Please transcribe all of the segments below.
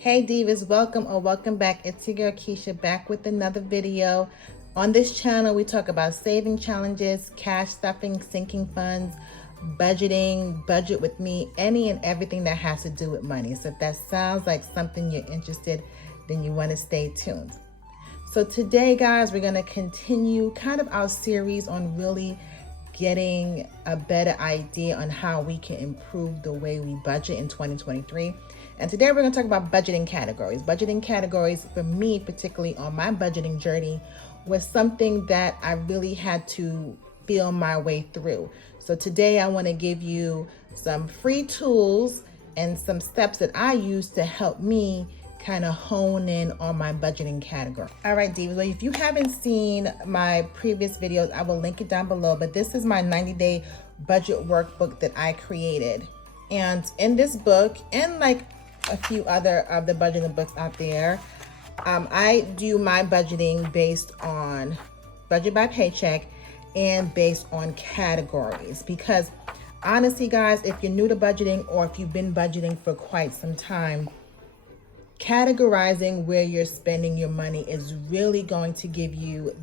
Hey Divas, welcome or welcome back. It's your girl Keisha back with another video. On this channel, we talk about saving challenges, cash stuffing, sinking funds, budgeting, budget with me, any and everything that has to do with money. So if that sounds like something you're interested, then you want to stay tuned. So today, guys, we're going to continue kind of our series on really getting a better idea on how we can improve the way we budget in 2023. And today we're going to talk about budgeting categories. Budgeting categories for me, particularly on my budgeting journey, was something that I really had to feel my way through. So today I want to give you some free tools and some steps that I use to help me kind of hone in on my budgeting category. All right, Divas, well, if you haven't seen my previous videos, I will link it down below, but this is my 90-day budget workbook that I created. And in this book, and like a few other of the budgeting books out there, I do my budgeting based on budget by paycheck and based on categories, because honestly, guys, if you're new to budgeting or if you've been budgeting for quite some time, categorizing where you're spending your money is really going to give you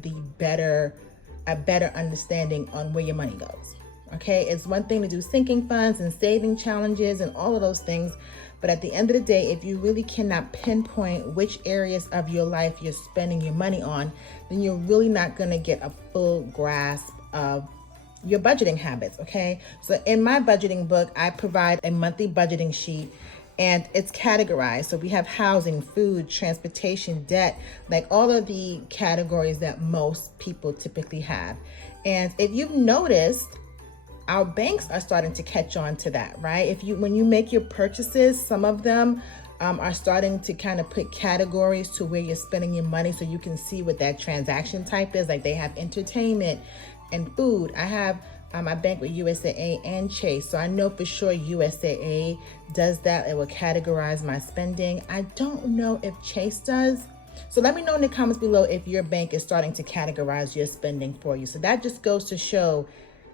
a better understanding on where your money goes. Okay, it's one thing to do sinking funds and saving challenges and all of those things, but at the end of the day, if you really cannot pinpoint which areas of your life you're spending your money on, then you're really not going to get a full grasp of your budgeting habits. Okay, so in my budgeting book, I provide a monthly budgeting sheet, and it's categorized. So we have housing, food, transportation, debt, like all of the categories that most people typically have. And if you've noticed, our banks are starting to catch on to that, right? When you make your purchases, some of them are starting to kind of put categories to where you're spending your money, so you can see what that transaction type is. Like they have entertainment and food. I bank with USAA and Chase, so I know for sure USAA does that. It will categorize my spending. I don't know if Chase does. So let me know in the comments below if your bank is starting to categorize your spending for you. So that just goes to show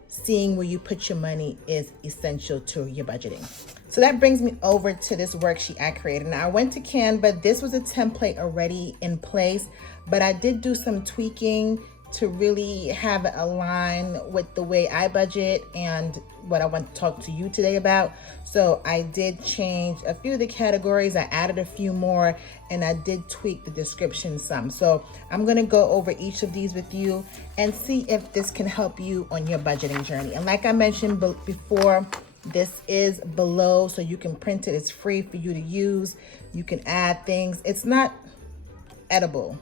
seeing where you put your money is essential to your budgeting. So that brings me over to this worksheet I created. Now I went to Canva. This was a template already in place, but I did do some tweaking to really have it align with the way I budget and what I want to talk to you today about. So I did change a few of the categories. I added a few more, and I did tweak the description some. So I'm gonna go over each of these with you and see if this can help you on your budgeting journey. And like I mentioned before, this is below, so you can print it. It's free for you to use. You can add things. It's not edible.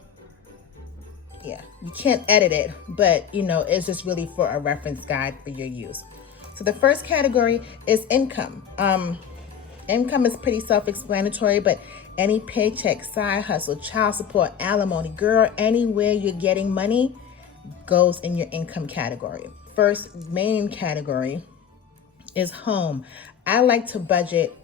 Yeah, you can't edit it, but it's just really for a reference guide for your use. So the first category is income. Income is pretty self-explanatory, but any paycheck, side hustle, child support, alimony, girl, anywhere you're getting money goes in your income category. First main category is home. I like to budget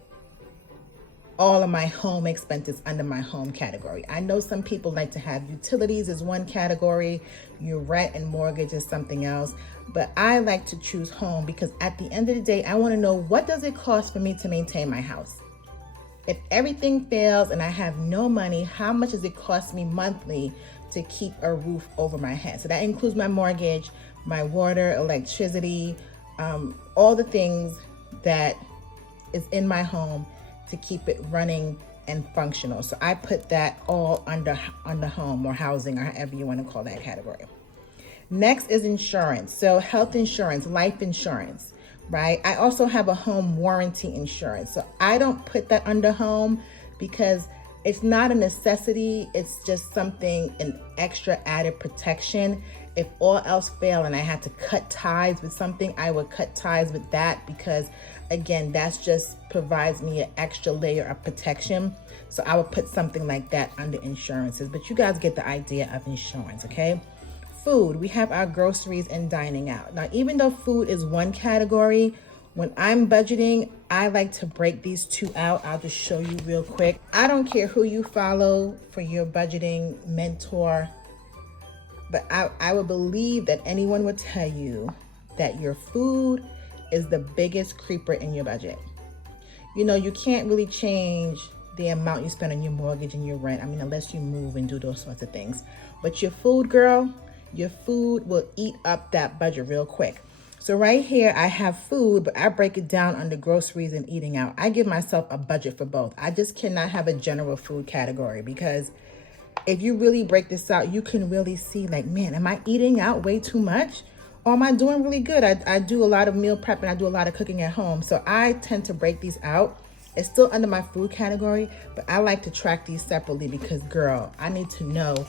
all of my home expenses under my home category. I know some people like to have utilities as one category, your rent and mortgage is something else, but I like to choose home because at the end of the day, I want to know, what does it cost for me to maintain my house? If everything fails and I have no money, how much does it cost me monthly to keep a roof over my head? So that includes my mortgage, my water, electricity, all the things that is in my home to keep it running and functional. So I put that all under home or housing, or however you want to call that category. Next is insurance. So health insurance, life insurance, right? I also have a home warranty insurance. So I don't put that under home because it's not a necessity. It's just something, an extra added protection. If all else fail and I had to cut ties with something, I would cut ties with that, because again, that's just provides me an extra layer of protection. So I would put something like that under insurances, but you guys get the idea of insurance, okay? Food, we have our groceries and dining out. Now, even though food is one category, when I'm budgeting, I like to break these two out. I'll just show you real quick. I don't care who you follow for your budgeting mentor, but I would believe that anyone would tell you that your food is the biggest creeper in your budget. You can't really change the amount you spend on your mortgage and your rent. I mean, unless you move and do those sorts of things. But your food, girl, your food will eat up that budget real quick. So right here, I have food, but I break it down under groceries and eating out. I give myself a budget for both. I just cannot have a general food category, because if you really break this out, you can really see like, man, am I eating out way too much? Or am I doing really good? I do a lot of meal prep and I do a lot of cooking at home. So I tend to break these out. It's still under my food category, but I like to track these separately because, girl, I need to know,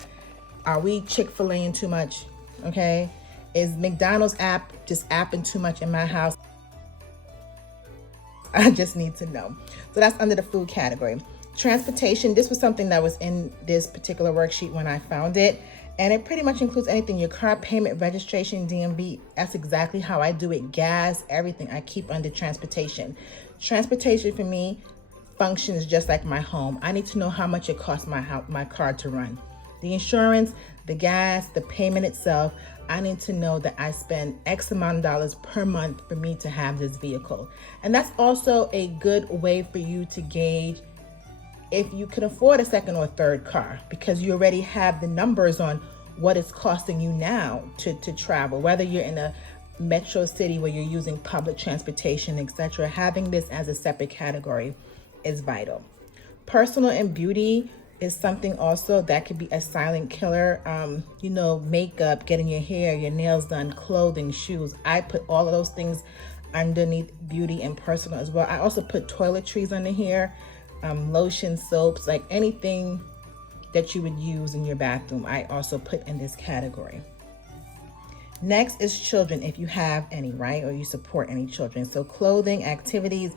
are we Chick-fil-A-ing too much? Okay. Is McDonald's app just apping too much in my house? I just need to know. So that's under the food category. Transportation, this was something that was in this particular worksheet when I found it. And it pretty much includes anything, your car payment, registration, DMV. That's exactly how I do it. Gas, everything I keep under transportation. Transportation for me functions just like my home. I need to know how much it costs my car to run. The insurance, the gas, the payment itself, I need to know that I spend X amount of dollars per month for me to have this vehicle. And that's also a good way for you to gauge if you can afford a second or third car, because you already have the numbers on what it's costing you now to travel, whether you're in a metro city where you're using public transportation, etc. Having this as a separate category is vital. Personal and beauty is something also that could be a silent killer. Makeup, getting your hair, your nails done, clothing, shoes. I put all of those things underneath beauty and personal as well. I also put toiletries under here, lotion, soaps, like anything that you would use in your bathroom, I also put in this category. Next is children, if you have any, right? Or you support any children. So clothing, activities,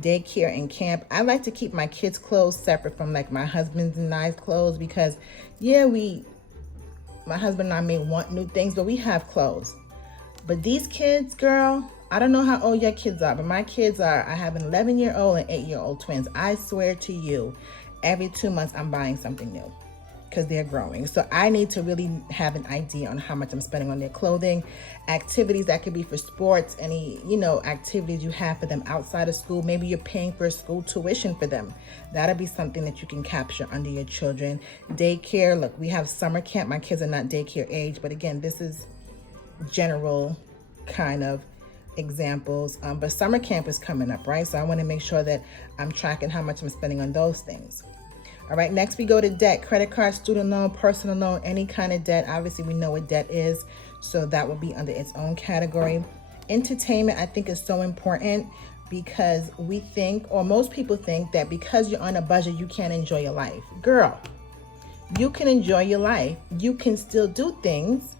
daycare, and camp. I like to keep my kids' clothes separate from like my husband's and I's clothes, because my husband and I may want new things, but we have clothes. But these kids, girl, I don't know how old your kids are, but my kids I have an 11-year-old and 8-year-old twins. I swear to you, every 2 months I'm buying something new because they're growing. So I need to really have an idea on how much I'm spending on their clothing, activities that could be for sports, any, activities you have for them outside of school. Maybe you're paying for school tuition for them. That'll be something that you can capture under your children. Daycare, look, we have summer camp. My kids are not daycare age, but again, this is general kind of examples. But summer camp is coming up, right? So I want to make sure that I'm tracking how much I'm spending on those things. All right, next we go to debt, credit card, student loan, personal loan, any kind of debt. Obviously, we know what debt is, so that will be under its own category. Entertainment, I think, is so important because we think, or most people think, that because you're on a budget, you can't enjoy your life. Girl, you can enjoy your life. You can still do things,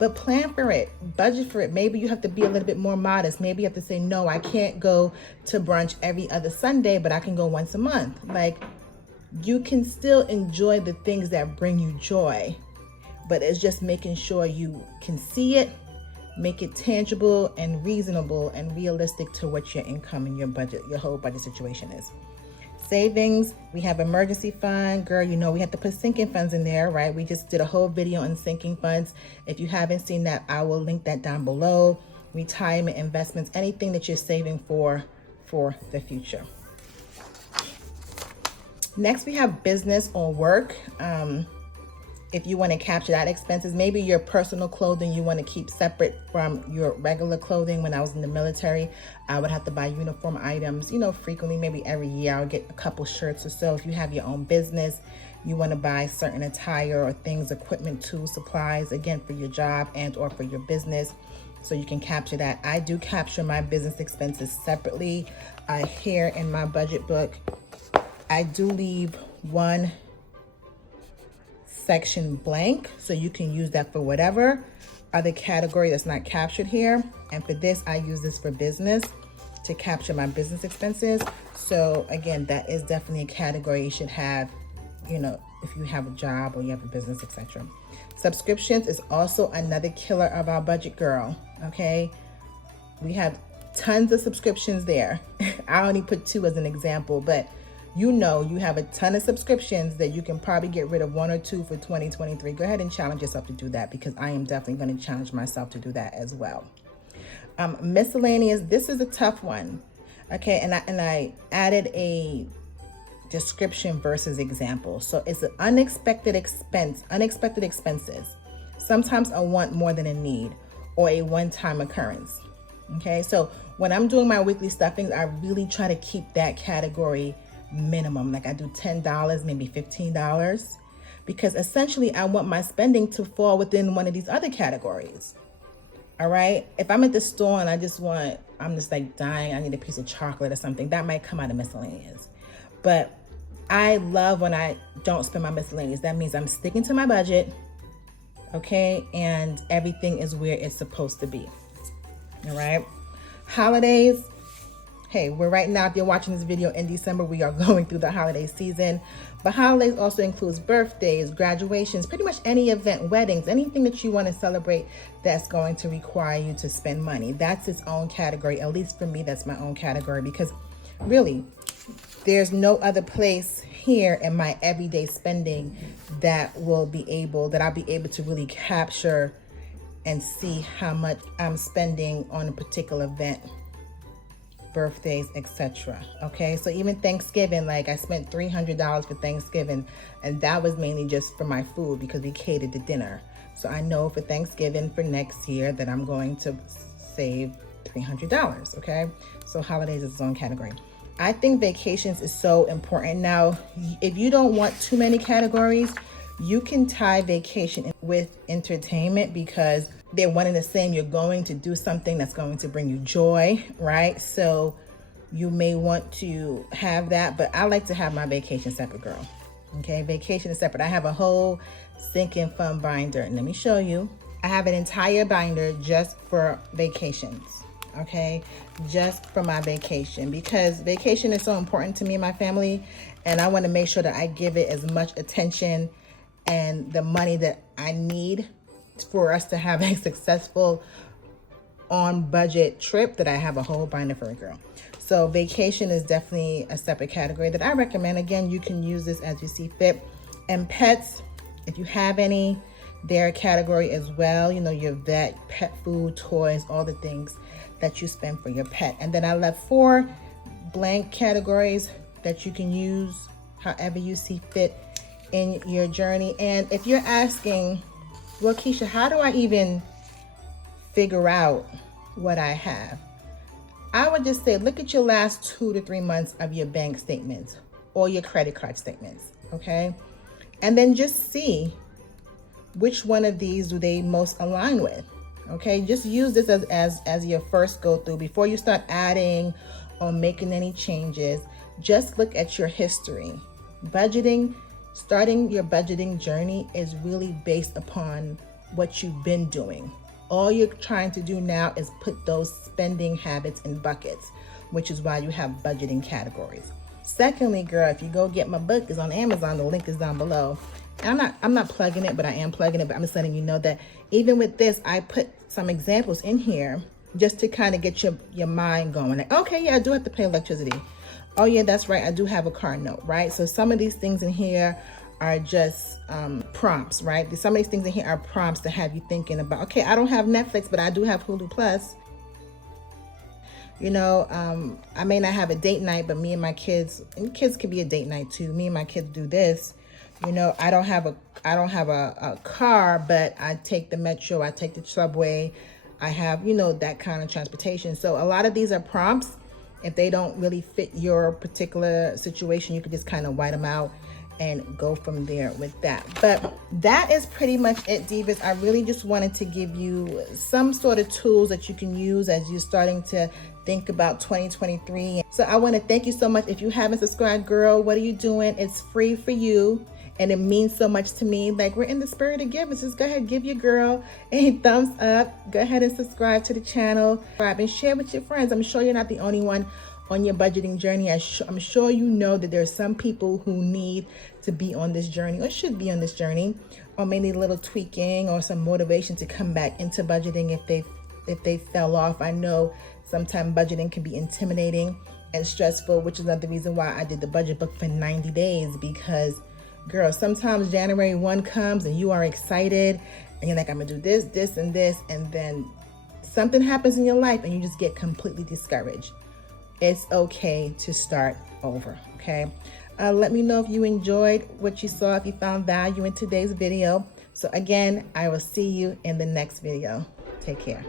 but plan for it, budget for it. Maybe you have to be a little bit more modest. Maybe you have to say, no, I can't go to brunch every other Sunday, but I can go once a month. Like, you can still enjoy the things that bring you joy, but it's just making sure you can see it, make it tangible and reasonable and realistic to what your income and your budget, your whole budget situation is. Savings, we have emergency fund. Girl, we have to put sinking funds in there, right? We just did a whole video on sinking funds. If you haven't seen that, I will link that down below. Retirement, investments, anything that you're saving for the future. Next, we have business or work. If you want to capture that expenses, maybe your personal clothing you want to keep separate from your regular clothing. When I was in the military, I would have to buy uniform items, frequently, maybe every year I would get a couple shirts or so. If you have your own business, you want to buy certain attire or things, equipment, tools, supplies, again, for your job and or for your business. So you can capture that. I do capture my business expenses separately. Here in my budget book, I do leave one section blank, so you can use that for whatever other category that's not captured here. And for this, I use this for business to capture my business expenses. So again, that is definitely a category you should have, if you have a job or you have a business, etc. Subscriptions is also another killer of our budget, girl. Okay, we have tons of subscriptions there. I only put 2 as an example, but you have a ton of subscriptions that you can probably get rid of 1 or 2 for 2023. Go ahead and challenge yourself to do that, because I am definitely going to challenge myself to do that as well. Miscellaneous, this is a tough one. Okay, and I added a description versus example. So it's an unexpected expenses. Sometimes a want more than a need, or a one-time occurrence. Okay, so when I'm doing my weekly stuffings, I really try to keep that category minimum. Like I do $10, maybe $15, because essentially I want my spending to fall within one of these other categories. All right, if I'm at the store and I'm just like dying, I need a piece of chocolate or something, that might come out of miscellaneous. But I love when I don't spend my miscellaneous. That means I'm sticking to my budget, okay, and everything is where it's supposed to be. All right, holidays. Hey, we're right now, if you're watching this video in December, we are going through the holiday season. But holidays also includes birthdays, graduations, pretty much any event, weddings, anything that you want to celebrate that's going to require you to spend money. That's its own category. At least for me, that's my own category, because really, there's no other place here in my everyday spending that I'll be able to really capture and see how much I'm spending on a particular event, birthdays, etc. Okay, so even Thanksgiving, like I spent $300 for Thanksgiving, and that was mainly just for my food because we catered the dinner. So I know for Thanksgiving for next year that I'm going to save $300. Okay, so holidays is its own category. I think vacations is so important. Now, if you don't want too many categories, you can tie vacation with entertainment, because they're one and the same. You're going to do something that's going to bring you joy, right? So you may want to have that, but I like to have my vacation separate, girl. Okay, vacation is separate. I have a whole sinking fund binder, and let me show you. I have an entire binder just for vacations. Okay, just for my vacation, because vacation is so important to me and my family, and I want to make sure that I give it as much attention and the money that I need for us to have a successful on budget trip, that I have a whole binder for a girl. So vacation is definitely a separate category that I recommend. Again, you can use this as you see fit. And pets, if you have any, they're a category as well. You know, your vet, pet food, toys, all the things that you spend for your pet. And then I left 4 blank categories that you can use however you see fit in your journey. And if you're asking, well, Keisha, how do I even figure out what I have? I would just say, look at your last 2 to 3 months of your bank statements or your credit card statements, okay? And then just see which one of these do they most align with, okay? Just use this as your first go through before you start adding or making any changes. Just look at your history. Starting your budgeting journey is really based upon what you've been doing. All you're trying to do now is put those spending habits in buckets, which is why you have budgeting categories. Secondly, girl, if you go get my book, it's on Amazon. The link is down below. And I'm not plugging it, but I am plugging it. But I'm just letting you know that even with this, I put some examples in here just to kind of get your mind going. Like, okay, yeah, I do have to pay electricity. Oh yeah, that's right, I do have a car note, right? So some of these things in here are just prompts, right? Some of these things in here are prompts to have you thinking about, okay, I don't have Netflix, but I do have Hulu Plus. You know, I may not have a date night, but me and my kids, and kids can be a date night too. Me and my kids do this. You know, I don't have a car, but I take the metro, I take the subway. I have, you know, that kind of transportation. So a lot of these are prompts. If they don't really fit your particular situation, you can just kind of white them out and go from there with that. But that is pretty much it, Divas. I really just wanted to give you some sort of tools that you can use as you're starting to think about 2023. So I want to thank you so much. If you haven't subscribed, girl, what are you doing? It's free for you. And it means so much to me. Like, we're in the spirit of giving. Just go ahead, give your girl a thumbs up. Go ahead and subscribe to the channel. Subscribe and share with your friends. I'm sure you're not the only one on your budgeting journey. I'm sure you know that there's some people who need to be on this journey or should be on this journey, or maybe a little tweaking or some motivation to come back into budgeting if they fell off. I know sometimes budgeting can be intimidating and stressful, which is another reason why I did the budget book for 90 days, because girl, sometimes January 1 comes and you are excited and you're like, I'm gonna do this, this, and this, and then something happens in your life and you just get completely discouraged. It's okay to start over, okay? Let me know if you enjoyed what you saw, if you found value in today's video. So again, I will see you in the next video. Take care.